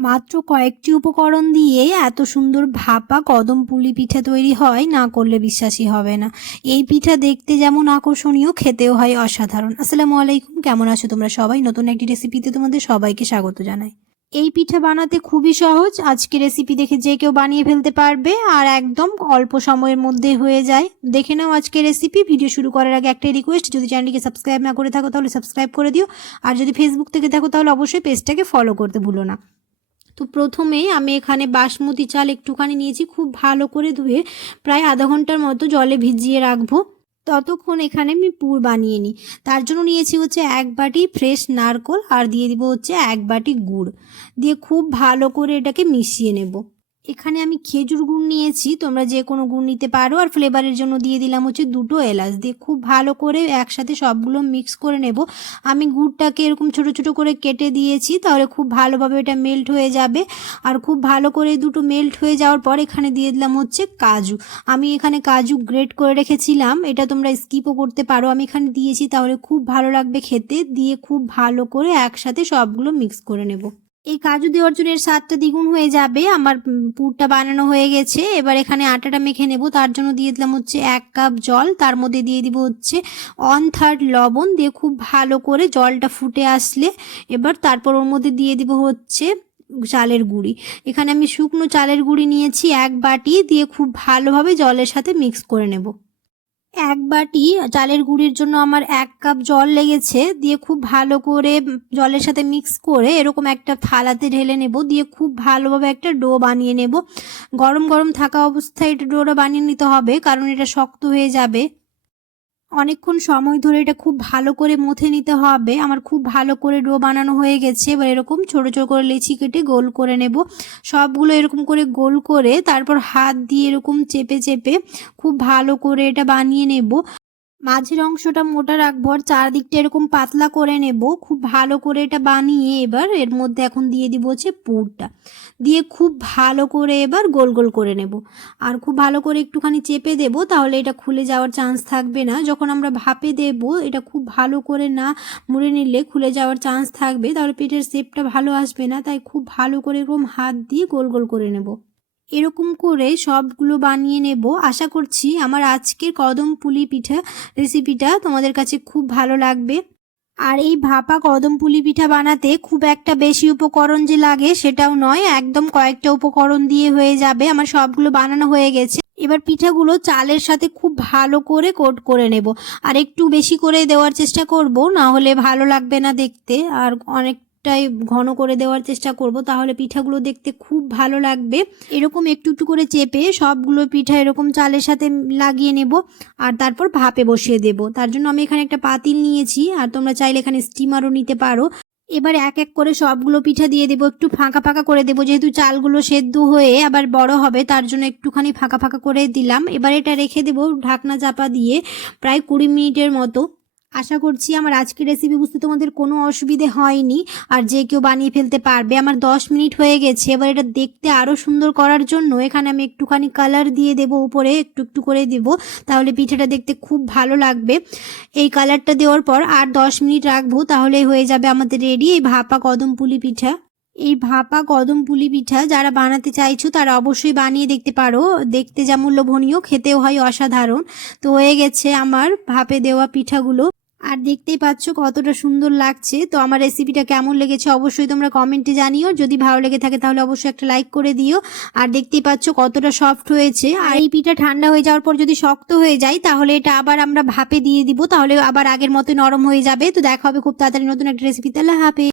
মাত্র কয়েকটি উপকরণ দিয়ে এত সুন্দর ভাপা কদম পুলি পিঠা তৈরি হয়, না করলে বিশ্বাসই হবে না। এই পিঠা দেখতে যেমন আকর্ষণীয়, খেতেও হয় অসাধারণ। আসসালামু আলাইকুম, কেমন আছো তোমরা সবাই? নতুন একটি রেসিপিতে তোমাদের সবাইকে স্বাগত জানাই। এই পিঠা বানাতে খুবই সহজ। আজকে রেসিপি দেখে যে কেউ বানিয়ে ফেলতে পারবে আর একদম অল্প সময়ের মধ্যে হয়ে যায়। দেখে নাও আজকে রেসিপি ভিডিও শুরু করার আগে একটা রিকোয়েস্ট যদি চ্যানেলটিকে সাবস্ক্রাইব না করে থাকো তাহলে সাবস্ক্রাইব করে দিও। আর যদি ফেসবুক থেকে দেখো তাহলে অবশ্যই পেজটাকে ফলো করতে ভুলো না। তো প্রথমে আমি এখানে বাসমতি চাল একটুখানি নিয়েছি, খুব ভালো করে ধুয়ে প্রায় আধা ঘণ্টার মতো জলে ভিজিয়ে রাখব। ততক্ষণ এখানে আমি পুর বানিয়ে নিই। তার জন্য নিয়েছি হচ্ছে এক বাটি ফ্রেশ নারকোল আর দিয়ে দিব হচ্ছে এক বাটি গুড়। দিয়ে খুব ভালো করে এটাকে মিশিয়ে নেব। এখানে আমি খেজুর গুড় নিয়েছি, তোমরা যে কোনো গুড় নিতে পারো। আর ফ্লেভারের জন্য দিয়ে দিলাম হচ্ছে দুটো এলাচ। দিয়ে খুব ভালো করে একসাথে সবগুলো মিক্স করে নেব। আমি গুড়টাকে এরকম ছোট ছোট করে কেটে দিয়েছি, তাহলে খুব ভালোভাবে এটা মেল্ট হয়ে যাবে। আর খুব ভালো করে দুটো মেল্ট হয়ে যাওয়ার পর এখানে দিয়ে দিলাম হচ্ছে কাজু। আমি এখানে কাজু গ্রেট করে রেখেছিলাম, এটা তোমরা স্কিপও করতে পারো। আমি এখানে দিয়েছি, তাহলে খুব ভালো লাগবে খেতে। দিয়ে খুব ভালো করে একসাথে সবগুলো মিক্স করে নেব। এই কাজু দেওয়ার জন্য এর স্বাদটা দ্বিগুণ হয়ে যাবে। আমার পুরটা বানানো হয়ে গেছে। এবার এখানে আটাটা মেখে নেব। তার জন্য দিয়ে দিলাম হচ্ছে এক কাপ জল। তার মধ্যে দিয়ে দিব হচ্ছে ওয়ান থার্ড লবণ। দিয়ে খুব ভালো করে জলটা ফুটে আসলে এবার তারপর ওর মধ্যে দিয়ে দিব হচ্ছে চালের গুঁড়ি। এখানে আমি শুকনো চালের গুঁড়ি নিয়েছি এক বাটি। দিয়ে খুব ভালোভাবে জলের সাথে মিক্স করে নেব। এক বাটি চালের গুঁড়ির জন্য আমার এক কাপ জল লেগেছে, দিয়ে খুব ভালো করে জলের সাথে মিক্স করে এরকম একটা থালাতে ঢেলে নেব, দিয়ে খুব ভালোভাবে একটা ডো বানিয়ে নেব। গরম গরম থাকা অবস্থায় এটা ডোটা বানিয়ে নিতে হবে, কারণ এটা শক্ত হয়ে যাবে। অনেকক্ষণ সময় ধরে এটা খুব ভালো করে মথে নিতে হবে। আমার খুব ভালো করে ডো বানানো হয়ে গেছে। এবার এরকম ছোট ছোট করে লেচি কেটে গোল করে নেব। সবগুলো এরকম করে গোল করে তারপর হাত দিয়ে এরকম চেপে চেপে খুব ভালো করে এটা বানিয়ে নেব। মাঝের অংশটা মোটা রাখব, আর চারদিকটা এরকম পাতলা করে নেব। খুব ভালো করে এটা বানিয়ে এবার এর মধ্যে এখন দিয়ে দিব হচ্ছে পুরটা। দিয়ে খুব ভালো করে এবার গোল গোল করে নেব। আর খুব ভালো করে একটুখানি চেপে দেব, তাহলে এটা খুলে যাওয়ার চান্স থাকবে না। যখন আমরা ভাপে দেব, এটা খুব ভালো করে না মুড়ে নিলে খুলে যাওয়ার চান্স থাকবে। তাহলে পেটের শেপটা ভালো আসবে না, তাই খুব ভালো করে এরকম হাত দিয়ে গোল গোল করে নেব। এরকম করে সবগুলো বানিয়ে নেব। আশা করছি আমার আজকের কদম পুলি পিঠা রেসিপিটা তোমাদের কাছে খুব ভালো লাগবে। আর এই ভাপা কদম পুলি পিঠা বানাতে খুব একটা বেশি উপকরণ যে লাগে সেটাও নয়, একদম কয়েকটা উপকরণ দিয়ে হয়ে যাবে। আমার সবগুলো বানানো হয়ে গেছে। এবার পিঠাগুলো চালের সাথে খুব ভালো করে কোট করে নেব। আর একটু বেশি করে দেওয়ার চেষ্টা করব, না হলে ভালো লাগবে না দেখতে। আর অনেকটাই ঘন করে দেওয়ার চেষ্টা করব, তাহলে পিঠাগুলো দেখতে খুব ভালো লাগবে। এরকম একটু একটু করে চেপে সবগুলো পিঠা এরকম চালের সাথে লাগিয়ে নেব আর তারপর ভাপে বসিয়ে দেব। তার জন্য আমি এখানে একটা পাতিল নিয়েছি আর তোমরা চাইলে এখানে স্টিমারও নিতে পারো। এবার এক এক করে সবগুলো পিঠা দিয়ে দেবো, একটু ফাঁকা ফাঁকা করে দেবো, যেহেতু চালগুলো সেদ্ধ হয়ে আবার বড় হবে, তার জন্য একটুখানি ফাঁকা ফাঁকা করে দিলাম। এবার এটা রেখে দেবো ঢাকনা চাপা দিয়ে, প্রায় কুড়ি মিনিটের মতো। আশা করছি আমার আজকের রেসিপি বুঝতে তোমাদের কোনো অসুবিধে হয়নি। আর যে কেউ বানিয়ে ফেলতে পারবে। আমার দশ মিনিট হয়ে গেছে। এবার এটা দেখতে আরও সুন্দর করার জন্য এখানে আমি একটুখানি কালার দিয়ে দেবো উপরে। একটু একটু করে দেব। তাহলে পিঠাটা দেখতে খুব ভালো লাগবে। এই কালারটা দেওয়ার পর আর দশ মিনিট রাখব। তাহলে হয়ে যাবে আমাদের রেডি এই ভাপা কদম পুলি পিঠা। এই ভাপা কদম পুলি পিঠা যারা বানাতে চাইছো, তারা অবশ্যই বানিয়ে দেখতে পারো। দেখতে যেমন লোভনীয় খেতেও হয় অসাধারণ। তো হয়ে গেছে আমার ভাপে দেওয়া পিঠাগুলো। আর দেখতেই পাচ্ছ কতটা সুন্দর লাগছে। তো আমার রেসিপিটা কেমন লেগেছে অবশ্যই তোমরা কমেন্টে জানিও। যদি ভালো লেগে থাকে তাহলে অবশ্যই একটা লাইক করে দিও। আর দেখতেই পাচ্ছ কতটা সফট হয়েছে। আর এই পিঠা ঠান্ডা হয়ে যাওয়ার পর যদি শক্ত হয়ে যায়, তাহলে এটা আবার আমরা ভাপে দিয়ে দিব। তাহলে আবার আগের মতো নরম হয়ে যাবে। তো দেখা হবে খুব তাড়াতাড়ি নতুন একটা রেসিপি তাহলে হাফে